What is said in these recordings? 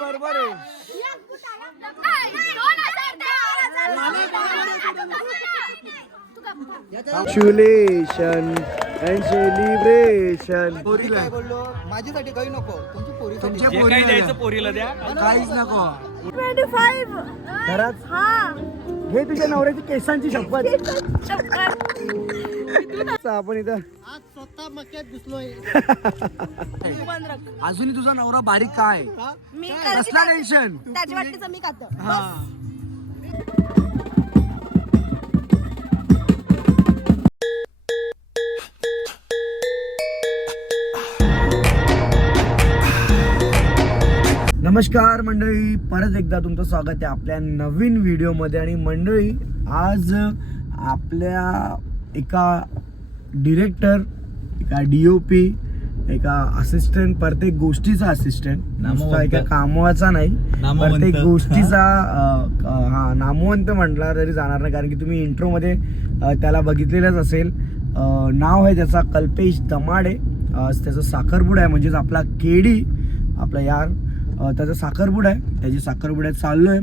बरोबर आहे. Congratulations and celebration. काय बोललो माझ्यासाठी काही नको तुमच्या पोरीसाठी तुमच्या जे काही द्यायचं पोरीला द्या. काहीच नको. 25. खरंच हा घे तुझ्या नवऱ्याची केसांची शपथ. आपण इथं आज स्वतः मक्यात घुसलोय. अजूनही तुझा नवरा बारीक काय मी कसला टेन्शन. त्याच्या वाटणीचं मी खातो. नमस्कार मंडळी, परत एकदा तुमचं स्वागत आहे आपल्या नवीन व्हिडिओमध्ये. आणि मंडळी आज आपल्या एका डिरेक्टर, एका DOP, एका असिस्टंट, प्रत्येक गोष्टीचा असिस्टंट, नुसता एका कामाचा नाही, प्रत्येक गोष्टीचा नामवंत म्हटला तरी जाणार नाही, कारण की तुम्ही इंट्रोमध्ये त्याला बघितलेलंच असेल. नाव आहे त्याचा कल्पेश दमाडे. त्याचा साखरपुडा आहे, म्हणजेच आपला केडी, आपला यार, त्याचा साखरपुडा आहे. त्याची साखरपुड्यात चाललो आहे.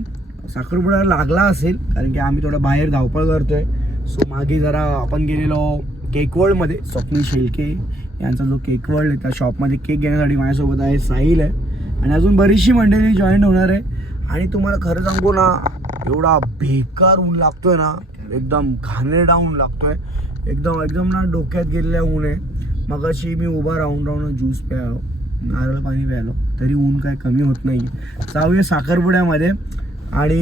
साखरपुडा लागला असेल कारण की आम्ही थोडं बाहेर धावपळ करतोय. सो मागे जरा आपण गेलेलो केक वर्ल्डमध्ये. स्वप्नील शेळके यांचा जो केक वर्ल्ड आहे त्या शॉपमध्ये केक घेण्यासाठी माझ्यासोबत आहे साहिल आहे, आणि अजून बरीचशी मंडळी जॉईन होणार आहे. आणि तुम्हाला खरं सांगू ना, एवढा बेकार ऊन लागतोय ना, एकदम घाणेरडा ऊन लागतोय, एकदम ना डोक्यात गेलेल्या ऊन आहे. मगाशी मी उभा राहून ज्यूस प्यालो, नारळ पाणी प्यालो, तरी ऊन काय कमी होत नाही. जाऊया साखरपुड्यामध्ये. आणि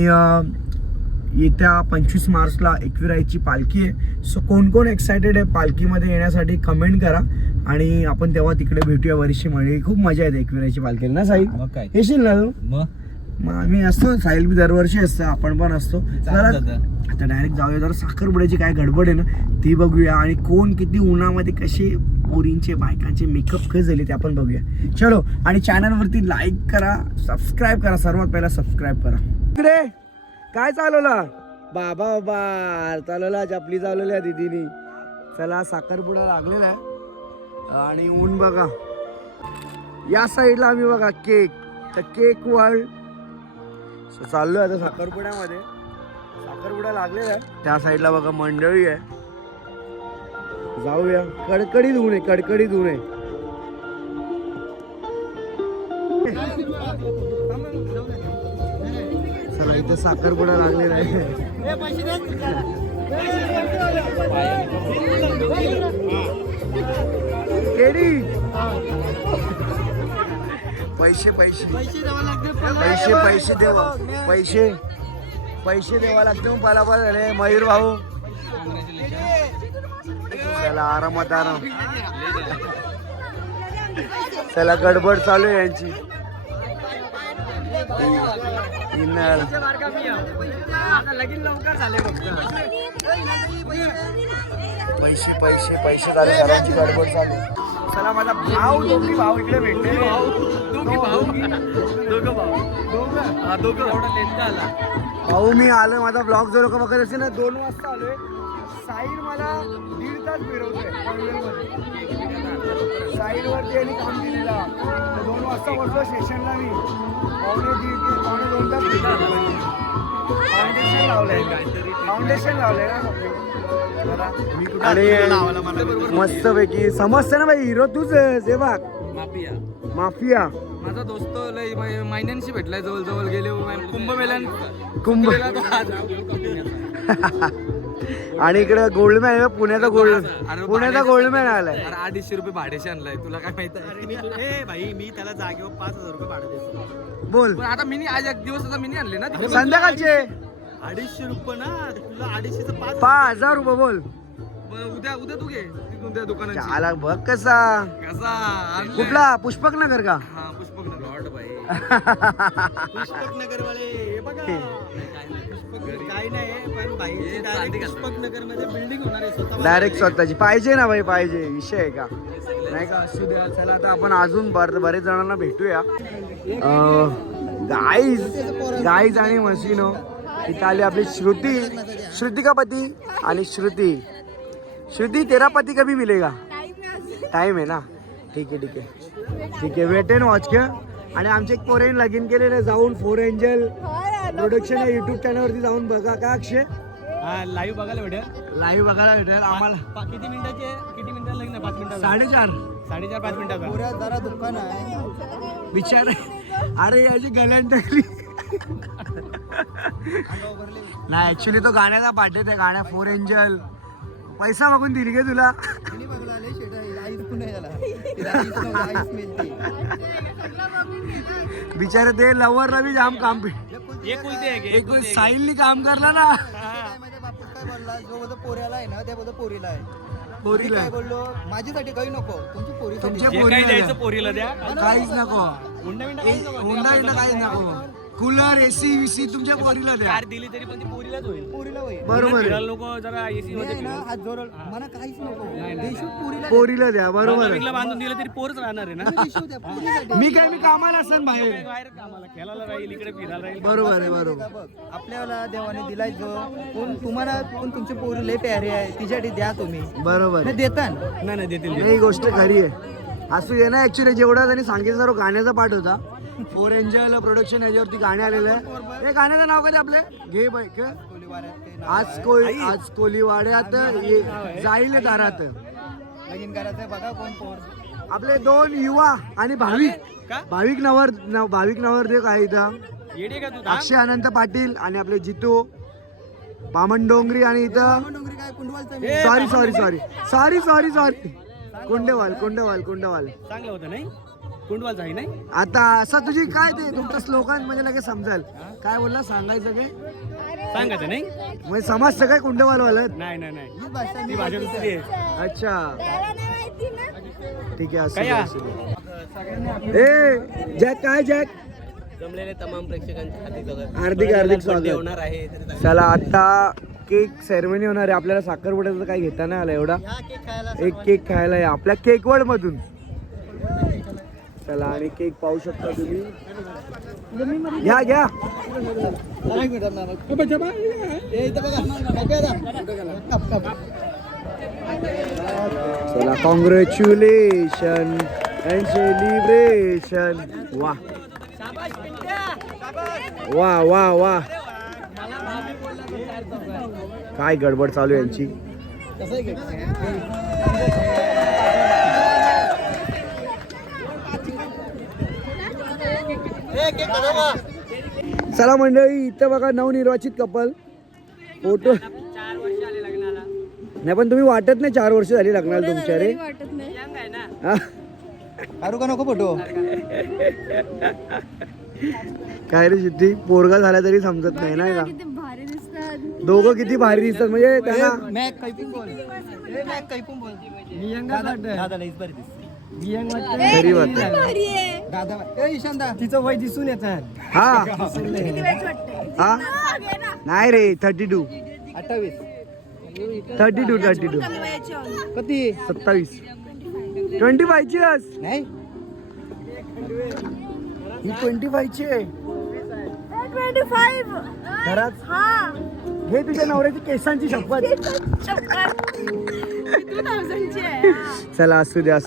येत्या 25 मार्चला एकविराईची पालखी आहे. सो कोण कोण एक्सायटेड आहे पालखीमध्ये येण्यासाठी कमेंट करा, आणि आपण तेव्हा तिकडे भेटूया. बरीचशी म्हणजे खूप मजा येते एकविराईची पालखीला ना साहिल. मग काय येशील ना तू? मग आम्ही असतो, साहिल बी दरवर्षी असतं, आपण पण असतो. जरा आता डायरेक्ट जाऊया, जरा साखरपुड्याची काय गडबड आहे ना ती बघूया, आणि कोण किती उन्हामध्ये कसे पोरींचे बायकांचे मेकअप कसे झाले ते आपण बघूया. चलो, आणि चॅनलवरती लाईक करा, सबस्क्राईब करा, सर्वात पहिला सबस्क्राईब करा. इकडे काय चालवला बाबा चालवला, चपली चालवल्या दिदीनी. चला, साखरपुडा लागलेला आहे, आणि ऊन बघा. या साईडला आम्ही बघा केक, तर केक वर्ल्ड. सो चाललोय आता साखरपुड्यामध्ये. साखरपुडा लागलेला आहे, त्या साईडला बघा मंडळी आहे. जाऊया. कडकडीत ऊन आहे, कडकडीत ऊन आहे. चला, इथे साखरपुडा लागलेला आहे. केडी पैसे द्यावा लागते. मग पलापल झाले मयूर भाऊ. चला, आरामात आराम. चला, गडबड चालू आहे यांची. पैसे झाले, सर्वांची गडबड चालू. चला, माझा भाऊ, दोघी भाऊ इकडे भेटले. भाऊ मी आलो, माझा ब्लॉग जो लोक बघत असेल ना, 2 वाजता आलोय. साहिल मला 1.5 तास फिरवतोय साहिल वरती, यांनी काम केलेला. 2 वाजता बसलो स्टेशनला मी. पावणे 2 तास फाउंडेशन लावलंय ना. आणि मस्त पैकी समजते ना भाई, हिरो तूच जे बघ. माफिया माझा दोस्त लय महिन्यांशी भेटलाय, जवळ गेले कुंभमेळ्यात. आणि इकडे गोल्डमॅन, पुण्याचा गोल्डमॅन आलाय. 250 रुपये भाड्याशी आणलाय, तुला काय माहित आहे? भाई मी त्याला जागेवर 5000 रुपये भाडं देतो. बोल. पण आता मिनी आज एक दिवस आता मिनी आणले ना संध्याकाळचे 250 रुपये ना, तुला 250चं 5000 रुपये. बोल. उद्या तू घे तिथून त्या दुकानाची. आला बघ कसा. कुठला? पुष्पक नगर का? हा, पुष्पक नगर. भाई पुष्पक नगर वाले हे बघा, काही नाही पण भाई पुष्पक नगर मध्ये बिल्डिंग होणार आहे स्वतः. डायरेक्ट स्वतःची पाहिजे ना भाई, पाहिजे. विषय आहे का नाही का? असू द्या. चला, आता आपण अजून बरेच जणांना भेटूया. गाईज आणि मशीनो. इथं आली आपली श्रुति का पति आणि श्रुति. श्रुति तेरा पति कभी मिलेगा? टाइम आहे ना. ठीक आहे ठीक आहे ठीक आहे. वेट अँड वॉच घ्या. आणि आमचे एक पोरेन लगीन केलेलं जाऊन 4 एंजल प्रोडक्शन या युट्यूब चॅनलवरती जाऊन बघा. का अक्षय लाईव्ह बघायला भेटेल. लाईव्ह बघायला भेटेल आम्हाला. किती मिनिटाचं लग्न? 5 मिनिटाचं. 4:30 5 मिनिटाचं. पुऱ्या जरा दुकान आहे विचार. अरे याची गल्यान टाकली. नाही ऍक्च्युली तो गाण्याचा पाठे त्या गाण्या 4 एंजल पैसा मागून दिली गे तुला. बिचारे ते लवरला बी जाम काम एक साहिलनी काम करला ना. पोऱ्याला आहे ना त्या बोलतो पोरीला आहे. पोरीला काय बोललो माझ्यासाठी काही नको तुमची तुमच्या पोरीला द्या. काहीच नको. हुंडा काहीच नको. कूलर एसी विसी तुमच्या पोरीला द्या. कार दिली तरी पण ती पोरीलाच होईल. पोरीला होईल. बरोबर आहे. लोक जरा एसी मध्ये हात जोर मला काहीच नको. पोरीला पोरीला द्या. बरोबर आहे. बांधून दिलं तरी पोरच राहणार आहे ना. मी कामाला असेल बाहेर. बाहेर कामाला खेळायला राहील इकडे फिरायला राहील. बरोबर आहे बरोबर. आपल्याला देवाने दिलाय जो कोण तुम्हाला पण तुमचे पोरी लय प्यारे आहे तिच्यासाठी द्या तुम्ही. बरोबर आहे. देता नाही देतील. ही गोष्ट खरी आहे. असू दे ना. ऍक्च्युली जेवढा त्यांनी सांगितलं सर्व गाण्याचा पाठ होता. 4 एंजल प्रोडक्शन याच्यावरती गाणे आलेले आहे. हे गाण्याचं नाव काय आपले घे बाई आज कोलीवाड्यात जाईल दारात. लगीन करायचं बघा कोण पोर. आपले 2 युवा आणि भाविक नवरदेव आहे इथं. अक्षय अनंत पाटील आणि आपले जितू बामण डोंगरी आणि इथं सॉरी कुंडवाल चांगलं होतं नाही. कुंडवालचं आहे नाही. आता असं तुझी काय ते तुमचं स्लोगन म्हणजे लगेच समजाल काय बोलला सांगायचं काय सांगायचं नाही म्हणजे समजतं काय कुंडवाल वाला. नाही ही भाषा दुसरी आहे. अच्छा ठीक आहे. ए जॅक काय जॅक जमलेले तमाम प्रेक्षकांचे हार्दिक स्वागत होणार आहे. चला आता केक सेरेमनी होणार आहे. आपल्याला साखरपुड्याचं काही घेता नाही आला एवढा. एक केक खायला आहे आपल्या केक वर्ल्ड मधून. चला आणि केक पाहू शकता तुम्ही. घ्या चला कॉंग्रॅच्युलेशन अँड सेलिब्रेशन. वा काय गडबड चालू आहे यांची. चला मंडळी इथं बघा नवनिर्वाचित कपल फोटो. नाही पण तुम्ही वाटत नाही 4 वर्ष झाली लग्नाला तुमच्या रे. काढू का नको फोटो. काय रे सिद्धी पोरगा झाला तरी समजत नाही ना का. दोघं किती भारी दिसतात म्हणजे त्यांना. खरी बात तिचं वय दिसून येत. हा नाही रे 32 कधी 27 25 ची नाही. ही 25 ची आहे. 25 घरात हे तुझ्या नवऱ्याची केसांची शपथ. 2000 ची आहे. चला असू द्या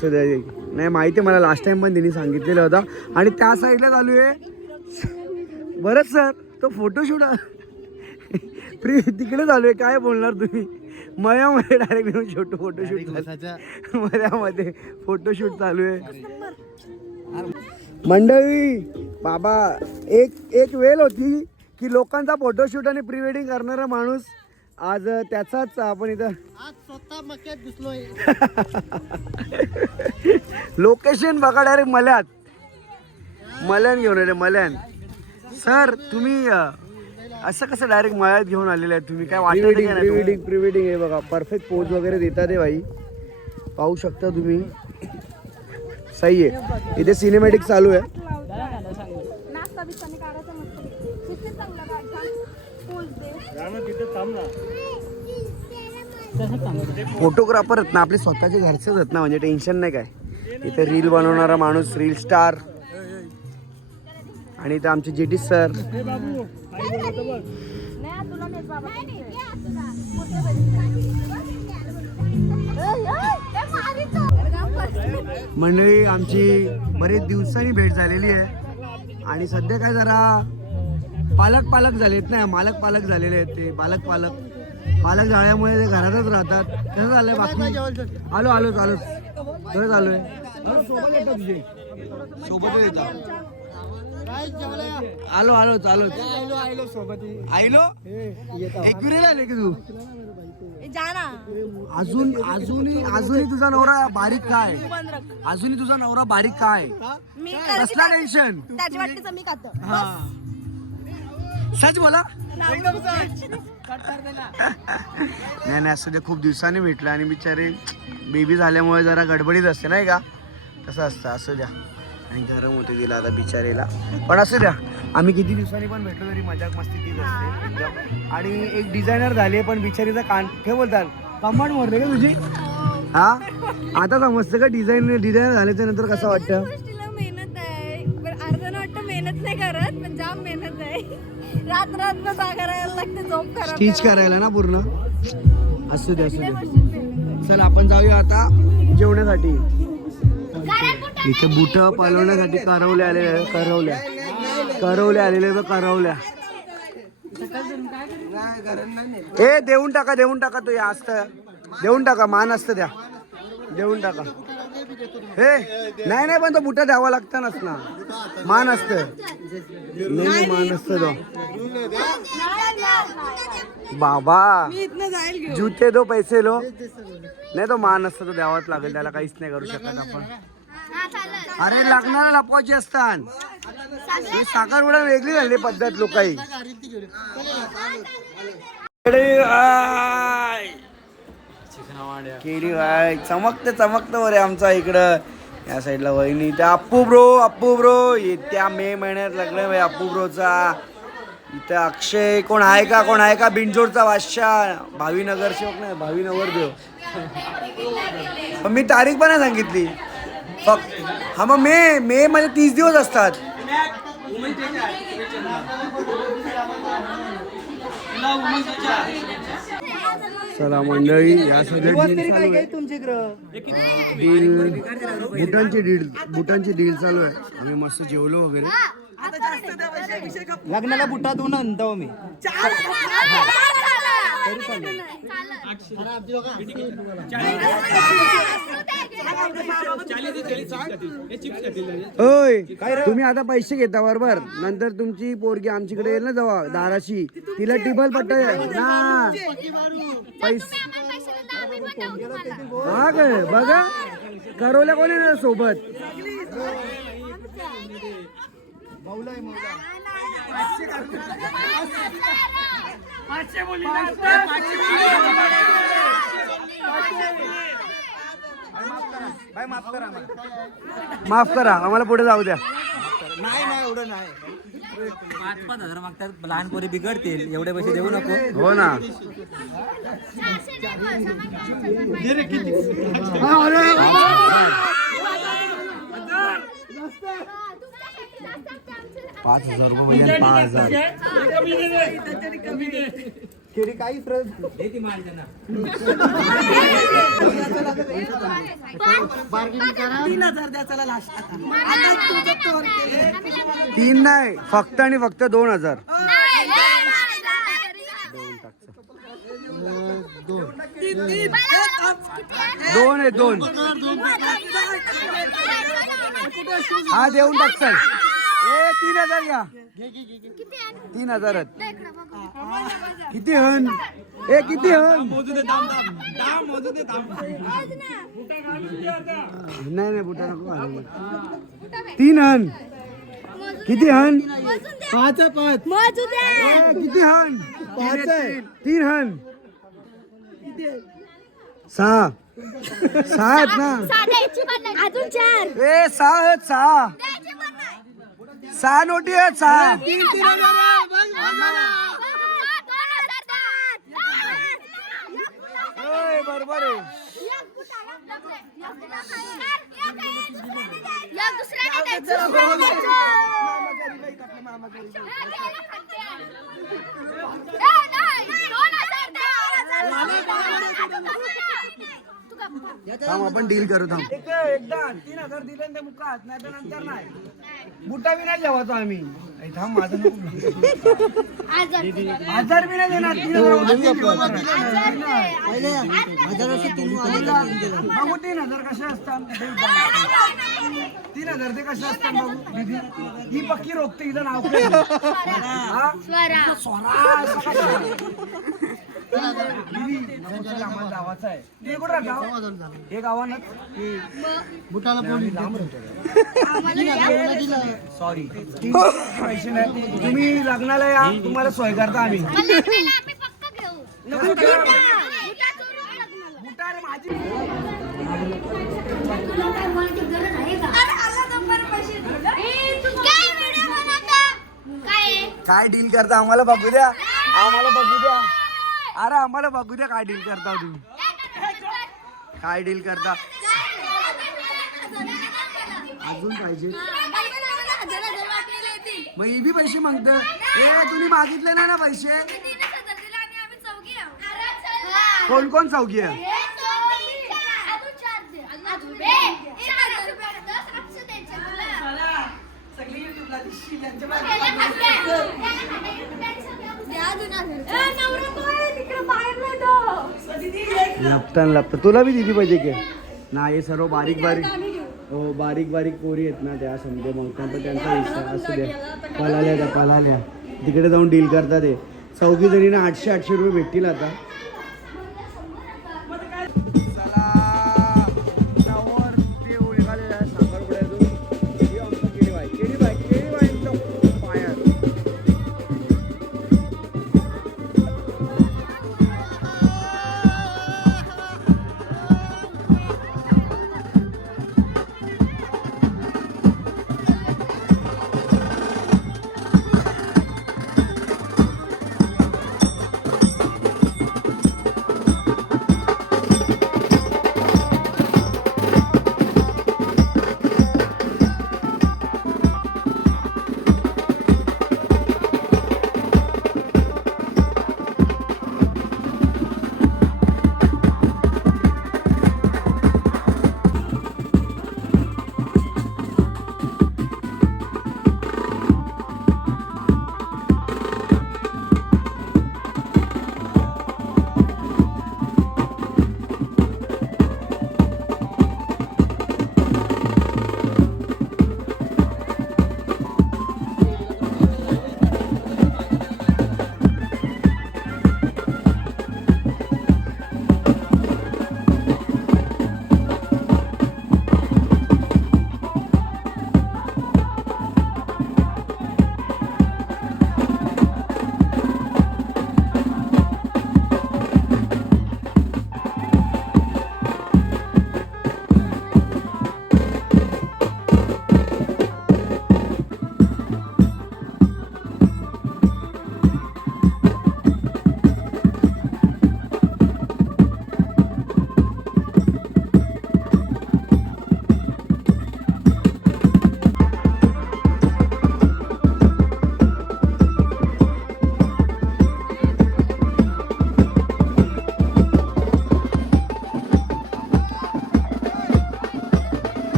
नाही माहिती मला लास्ट टाइम पण तिने सांगितलेलं होता. आणि त्या साईडला चालू आहे बरंच सर तो फोटोशूट तिकडे चालू आहे. काय बोलणार तुम्ही. मयामध्ये डायरेक्ट छोटं फोटोशूट मयामध्ये फोटोशूट चालू आहे. मंडळी बाबा एक वेळ होती की लोकांचा फोटोशूट आणि प्री वेडिंग करणारा माणूस आज त्याचाच आपण इथं स्वतः मक्यात घुसलोय. लोकेशन बघा डायरेक्ट मल्यान घेऊन आले. मल्यान सर तुम्ही असं कसं डायरेक्ट मळ्यात घेऊन आलेले आहेत तुम्ही. काय वाटतं प्री वेडिंग आहे बघा. परफेक्ट पोज वगैरे देतात ते भाई पाहू शकता तुम्ही. सही आहे. इथे सिनेमॅटिक चालू आहे. नाश्ता बिस्ताने काढायचा मस्त. किती चांगला काढता. पोज दे. फोटोग्राफर आहेत ना आपले स्वतःचे घरचेच आहेत ना म्हणजे टेन्शन नाही काय. इथे रील बनवणारा माणूस रील स्टार. आणि इथं आमचे जेटी सर. नाही तुला नाही बाबा. मंडळी आमची बरेच दिवसांनी भेट झालेली आहे आणि सध्या काय जरा पालक झालेत ना, मालक झालेले आहेत. ते पालक झाल्यामुळे ते घरातच राहतात. कसं झालंय बाकी? आलोच खरंच आलोय. सोबत येतो तुझे सोबत येतात. आलो सोबत आयलो एकविरेला आले की तू? अजूनही तुझा नवरा बारीक काय? अजूनही तुझा नवरा बारीक काय? कसला टेन्शन? त्याची वाटते मी खातो. सच बोला. नाही असू दे, खूप दिवसांनी भेटलं आणि बिचारे बेबी झाल्यामुळे जरा गडबडीत असते नाही का? तसं असतं. असू द्या. आणि गरम होते तिला आता बिचारीला, पण असू द्या. आम्ही किती दिवसांनी पण भेटलो तरी मजाक मस्ती तीच असते एकदम. आणि एक डिझायनर झाले पण बिचारीचा कान काय बोलतात कंपाऊंड मोडले का तुझी? हा आता समजतं का डिझायनर झाल्याच्या नंतर कसं वाटतं? मेहनत आहे, पण अर्धन वाटतं मेहनत नाही करत, पण जाम मेहनत आहे. रात्र करायला लागते, झोप करा, स्टिच करायला ना पूर्ण. असू दे. चल आपण जाऊया आता जेवणासाठी. इथे बुट पालवण्यासाठी करवले आलेले करवल्या. ए देऊन टाका तो या असतं. देऊन टाका, मान असतं द्या, देऊन टाका. हे नाही पण तो बुटा द्यावा लागतानाच ना, मान असतं. नाही मान असतं तो. बाबा जूते दो पैसे लो. नाही तो मान असतं, तो द्यावाच लागेल. त्याला काहीच नाही करू शकत आपण. अरे लग्नाला लपवायची असतात. ही साखरपुडा वेगळी झाली पद्धत लोकांची. केरी भाई चमकतं बरे आमचा इकडं या साईडला वहिनी. त्या अप्पू ब्रो येत्या मे महिन्यात लग्न आहे अप्पू ब्रोचा. इथं अक्षय कोण आहे का बिंजोडचा बादशाह, भावीनगर सेवक नाही, भावी नवरदेव. मी तारीख पण नाही सांगितली फक्त. हा मग मे मध्ये 30 दिवस असतात. चला मंडळी या सगळ्या बुटांची डील चालू आहे. आम्ही मस्त जेवलो वगैरे. लग्नाला बुटा दोन आणतो मी. होय तुम्ही आता पैसे घेता बरोबर, नंतर तुमची पोरगी आमच्याकडे येईल ना जवळ दाराशी, तिला टिबल पट्टा ना पैसे. हा काय बघा करवल्या कोणी ना सोबत. माफ करा आम्हाला पुढे जाऊ द्या. नाही एवढं नाही. 5,000 मागतात, लहान पोरी बिघडतील, एवढे पैसे देऊ नको. हो ना. ₹5,000 5,000 काहीच 3,000 द्या चला लास्ट. 3 नाही फक्त आणि फक्त 2,000. दोन आहे 2. हा देऊन टाक चल. 3,000 घ्या. 3,000 किती हन? किती हन? नाही बुटा नको. 3 हन. किती हन? 5 किती हन? 3 हन. 6 आहेत ना. अजून 4 6 आहेत. 6 नोटी आहेत. 6 बरोबर आहे. थांब आपण डील करू थांब एकदा 3,000 दिले ते मुकात नाही तर नंतर नाही बुटा बी नाही जेवायचो आम्ही ए, थांब माझं नको. 1,000 बी नाही देणार 3,000 बघू 3,000 कसे असतात 3,000 ते कसे असतात बघू दीदी ही पक्की रोखते हिचं नाव काय हा? स्वरा असं कसं? दीदी नकोच आम्हाला गावाचं आहे ते कुठं गाव हे गावानच बुटाला लांब सॉरी पैसे नाही तुम्ही लग्नाला या तुम्हाला सोय करता आम्ही बुटा रे माझी काय डील करता आम्हाला बघू द्या अरे आम्हाला बघू द्या काय डील करता तुम्ही काय डील करता अजून पाहिजे मग ही बी पैसे मागत तुम्ही मागितले ना पैसे कोण कोण चौकी आहे लपता तुला बी दिली पाहिजे की ना हे सर्व बारीक बारीक पोरी आहेत ना त्या समजा मग पण त्यांचा हिस्सा असू द्या पलाल्या तिकडे जाऊन डील करतात ते चौघी जणींना 800 रुपये भेटतील आता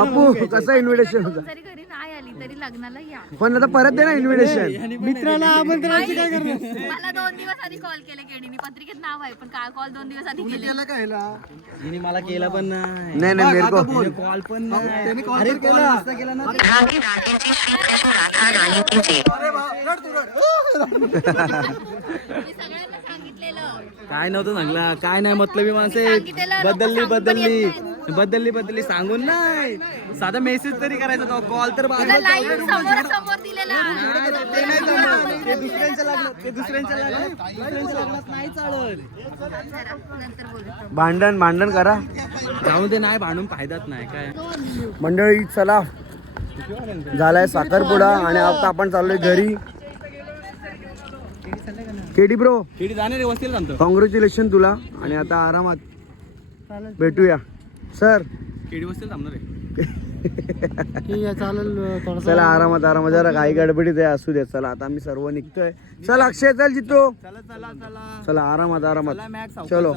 आपू कसं इन्व्हिटेशन होतं जरी घरी नाही आली तरी लग्नाला या. पण आता परत दे ना इन्व्हिटेशन. मित्राला आमंत्रणाची काय करणार? मला 2 दिवस आधी कॉल केले केडीनी, पत्रिकेत नाव आहे पण काय कॉल 2 दिवस आधी केले. केला काय हिने मला केला पण नाही. नाही नाही मेरे को कॉल पण नाही. त्याने कॉल केला केला ना. मी सगळ्यांना सांगितलेलं. काय नव्हतं सांगला, काय नाही मतलबी माणसे सांगितलेलं, लोकं बदलली सांगून पण बदलली येत बदलली बदलली सांगून नाही. साधा मेसेज तरी करायचा तो, कॉल तर तुला लाईव्ह समोरासमोर दिलेला. ते नाही जमत. ते दुसऱ्यांच्या लग्नात, ते दुसऱ्यांच्या लग्नात नाही चालत. नंतर बोलू. भांडण करा जाऊ दे, नाही भांडून फायदाच नाही काय. मंडळी. चला झालाय साखरपुडा आणि आता आपण चाललोय घरी. केडी ब्रो किती जाणे रे वस्तीला सांगतो. कॉंग्रॅच्युलेशन तुला आणि आता आरामात भेटूया सर. केडी वस्तीला थांबणार आहे. चला आरामात आरामात, जरा काही गडबडीत आहे असू दे. चला आता आम्ही सर्व निघतोय. चल अक्षय चल जितो. चला चला चला चला आरामात आरामात. मॅक्स चलो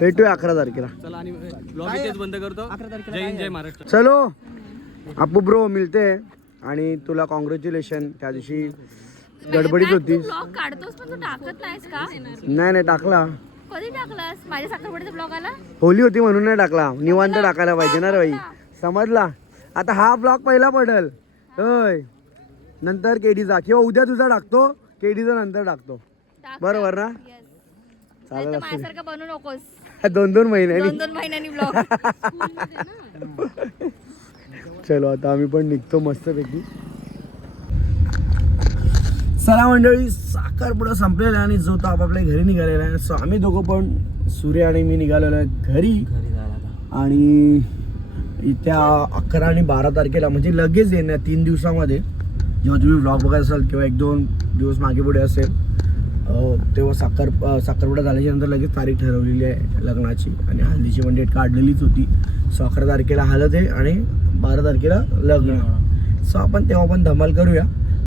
भेटूया 11 तारखेला. चला आणि लॉबी तेच बंद करतो. जय हिंद जय महाराष्ट्र. चलो आपू ब्रो मिळते आणि तुला कॉंग्रॅच्युलेशन. त्या दिवशी गडबडीत होतीस. ब्लॉग काढतोस पण तू टाकत नाहीस का? नाही टाकला. कधी टाकलास? माझ्या साखरपुड्याचा ब्लॉग आला. होली होती म्हणून नाही टाकला. निवांत टाकायला पाहिजे ना रे बाई, समजला. आता हा ब्लॉग पहिला पडल होय, नंतर केडीचा किंवा उद्या तुझा टाकतो, केडीचा नंतर टाकतो. टाक. बरोबर ना? Yes. चालेल नाहीतर असू दे. माझ्यासारखं बनू नकोस. 2-2 महिन्यांनी. 2-2 महिन्यांनी ब्लॉग. चलो आता आम्ही पण निघतो मस्तपैकी. चला मंडळी, साखरपुडा संपलेला आणि जो तो आपापल्या घरी निघालेला आहे. सो आम्ही दोघं पण, सूर्य आणि मी निघालेलो आहे घरी. आणि त्या 11 आणि 12 तारखेला म्हणजे लगेच येणार 3 दिवसामध्ये, जेव्हा तुम्ही व्लॉग बघायला असाल किंवा 1-2 दिवस मागे पुढे असेल तेव्हा साखरपुडा झाल्याच्या नंतर लगेच तारीख ठरवलेली आहे लग्नाची आणि हल्दीची पण डेट काढलेलीच होती. सो 11 तारखेला हळद आहे आणि 12 तारखेला लग्न. सो आपण तेव्हा पण धमाल करूया.